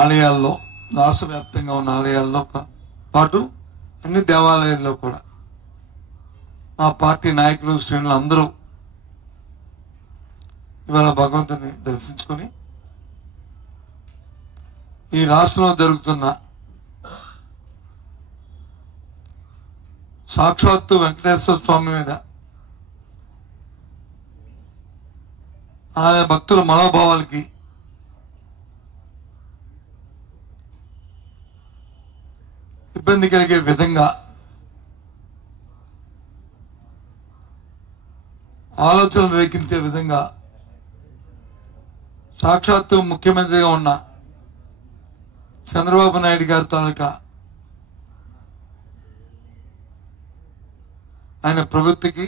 ఆలయాల్లో, రాష్ట్ర వ్యాప్తంగా ఉన్న ఆలయాల్లో పాటు అన్ని దేవాలయాల్లో కూడా మా పార్టీ నాయకులు, శ్రేణులు అందరూ ఇవాళ భగవంతుని దర్శించుకొని ఈ రాష్ట్రంలో జరుగుతున్న సాక్షాత్తు వెంకటేశ్వర స్వామి మీద ఆయన భక్తుల మనోభావాలకి ఇబ్బంది కలిగే విధంగా ఆలోచనలు రేకించే విధంగా సాక్షాత్తు ముఖ్యమంత్రిగా ఉన్న చంద్రబాబు నాయుడు గారి తాలూకా ఆయన ప్రవృత్తికి,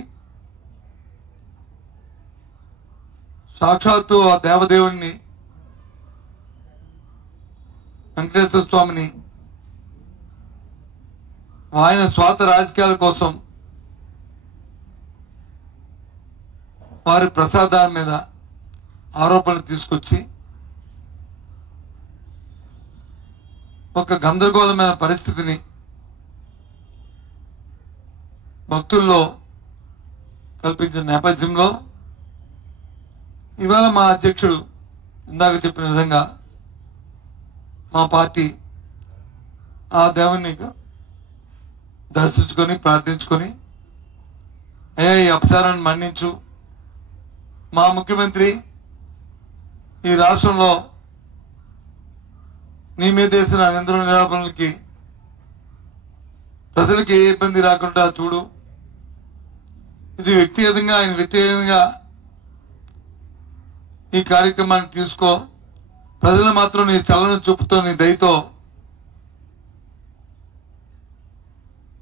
సాక్షాత్తు ఆ దేవదేవుణ్ణి వెంకటేశ్వర స్వామిని ఆయన స్వార్థ రాజకీయాల కోసం వారి ప్రసాదాల మీద ఆరోపణలు తీసుకొచ్చి ఒక గందరగోళమైన పరిస్థితిని భక్తుల్లో కల్పించిన నేపథ్యంలో ఇవాళ మా అధ్యక్షుడు ఇందాక చెప్పిన విధంగా మా పార్టీ ఆ దేవుణ్ణి దర్శించుకొని ప్రార్థించుకొని, అయ్యా ఈ అపచారాన్ని మన్నించు, మా ముఖ్యమంత్రి ఈ రాష్ట్రంలో నీ మీద వేసిన నిందల నిరాపణలకి ప్రజలకి ఏ ఇబ్బంది రాకుండా చూడు, ఇది వ్యక్తిగతంగా ఆయన వ్యక్తిగతంగా ఈ కార్యక్రమాన్ని తీసుకో, ప్రజలు మాత్రం నీ చల్లని చూపుతో నీ దయతో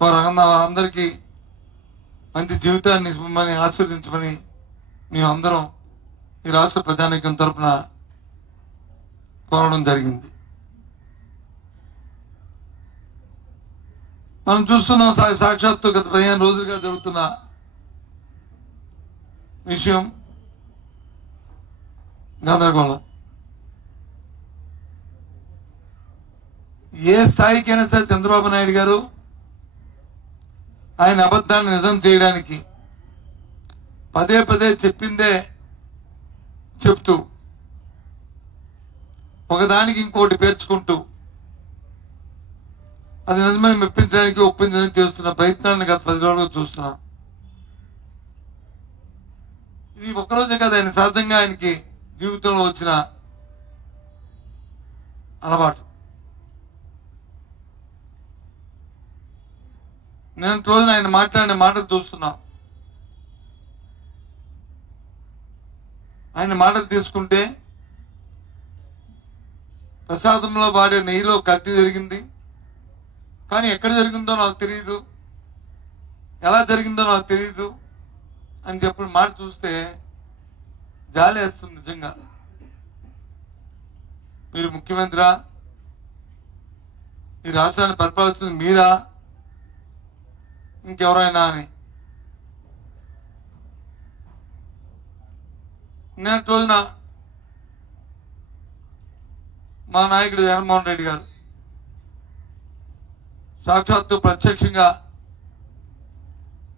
వారందరికీ మంచి జీవితాన్ని ఇవ్వమని ఆశీర్వదించమని మేమందరం ఈ రాష్ట్ర ప్రజానీకం తరఫున కోరడం జరిగింది. మనం చూస్తున్నాం సాక్షాత్తు గత 15 రోజులుగా జరుగుతున్న విషయం గందరగోళం. ఏ స్థాయికైనా సరే చంద్రబాబు నాయుడు గారు ఆయన అబద్ధాన్ని నిజం చేయడానికి పదే పదే చెప్పిందే చెప్తూ ఒకదానికి ఇంకోటి పేర్చుకుంటూ అది నిజమని మెప్పించడానికి, ఒప్పించడానికి చేస్తున్న ప్రయత్నాన్ని గత 10 రోజులుగా చూస్తున్నాం. ఇది ఒక్కరోజే కదా, ఆయన సహజంగా ఆయనకి జీవితంలో వచ్చిన అలవాటు. నేను రోజున ఆయన మాట్లాడిన మాటలు చూస్తున్నా. ఆయన మాటలు తీసుకుంటే ప్రసాదంలో వాడే నెయ్యిలో కల్తీ జరిగింది, కానీ ఎక్కడ జరిగిందో నాకు తెలియదు, ఎలా జరిగిందో నాకు తెలియదు అని చెప్పిన మాట చూస్తే జాలి వేస్తుంది. నిజంగా మీరు ముఖ్యమంత్రి, ఈ రాష్ట్రాన్ని పరిపాలిస్తుంది మీరా ఇంకెవరైనా అని. నేను రోజున మా నాయకుడు జగన్మోహన్ రెడ్డి గారు సాక్షాత్తు ప్రత్యక్షంగా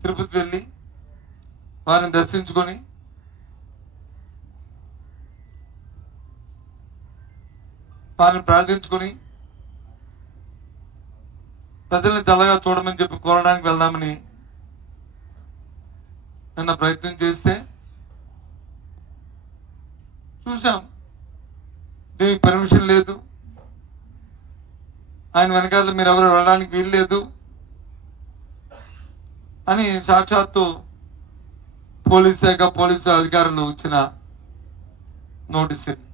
తిరుపతి వెళ్ళి వారిని దర్శించుకొని వారిని ప్రార్థించుకొని ప్రజల్ని చల్లగా చూడమని చెప్పి కోరడానికి వెళ్దామని నిన్న ప్రయత్నం చేస్తే చూసాం దీనికి పర్మిషన్ లేదు, ఆయన వెనకాల మీరు ఎవరు వెళ్ళడానికి వీలు లేదు అని సాక్షాత్తు పోలీస్ శాఖ, పోలీసు అధికారులు ఇచ్చిన నోటీస్ ఇది.